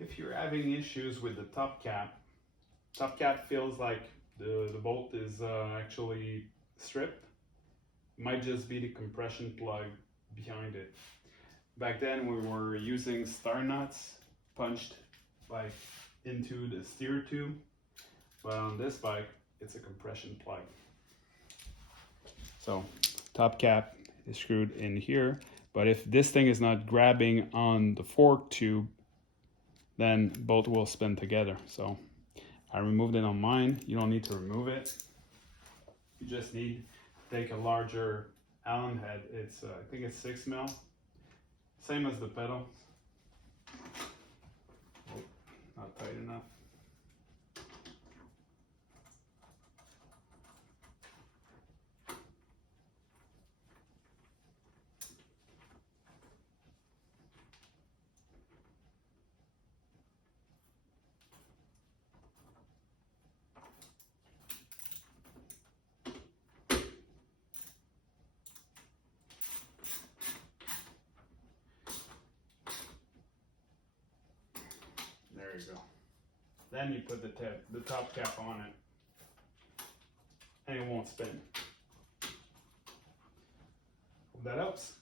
If you're having issues with the top cap feels like the bolt is actually stripped. It might just be the compression plug behind it. Back then we were using star nuts punched like into the steer tube, but on this bike it's a compression plug. So top cap is screwed in here, but if this thing is not grabbing on the fork tube, then both will spin together. So I removed it on mine. You don't need to remove it. You just need to take a larger Allen head. It's I think it's 6 mil. Same as the pedal. Oh, not tight enough. There you go. Then you put the top cap on it, and it won't spin. Hope that helps.